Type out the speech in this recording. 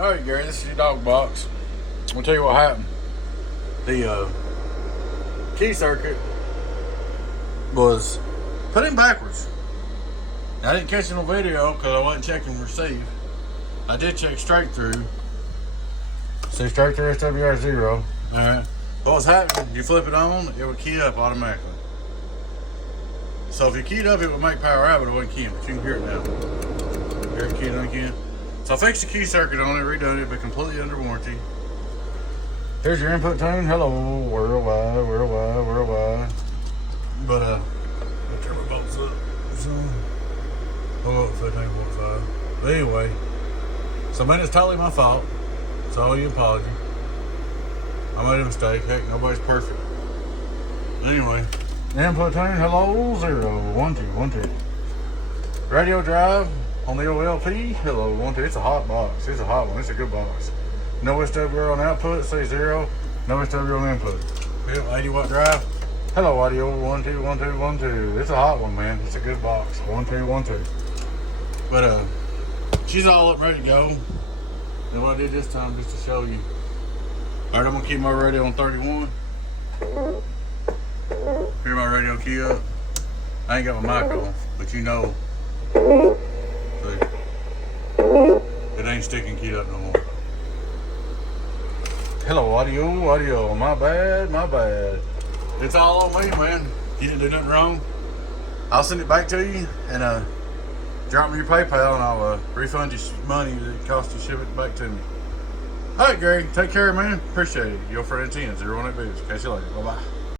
Alright Gary, this is your dog box. I'm gonna tell you what happened. The key circuit was put in backwards. Now, I didn't catch it on video because I wasn't checking receive. I did check straight through. See, straight through SWR0. Alright. What's happening, you flip it on, it would key up automatically. So if you keyed up, it would make power out, but it wasn't keying. But you can hear it now. Hear it keying, unkeying. So I fixed the key circuit on it, redone it, but completely under warranty. Here's your input tone. Hello, worldwide, worldwide, worldwide. But I'll turn my bolts up. So, oh, 15.5. But anyway, so man, it's totally my fault. So I owe you an apology. I made a mistake. Heck, nobody's perfect. Anyway, input tone. Hello, 0, 1, 2, 1, 2. Radio drive on the OLP. Hello, 1, 2. It's a hot box. It's a hot one. It's a good box. No SWR on output, say 0. No SWR on input. 80 watt drive. Hello, audio, 1, 2, 1, 2, 1, 2. It's a hot one, man. It's a good box. 1, 2, 1, 2. But she's all up, ready to go. And what I did this time, just to show you. Alright, I'm gonna keep my radio on 31. Hear my radio key up. I ain't got my mic on, but you know. See? It ain't sticking keyed up no more. Hello, audio, my bad, my bad. It's all on me, man. You didn't do nothing wrong. I'll send it back to you and drop me your PayPal and I'll refund you some money that it cost you to ship it back to me. All right, Gary, take care, man. Appreciate it. Your friend 10, 018 Biz. Catch you later. Bye-bye.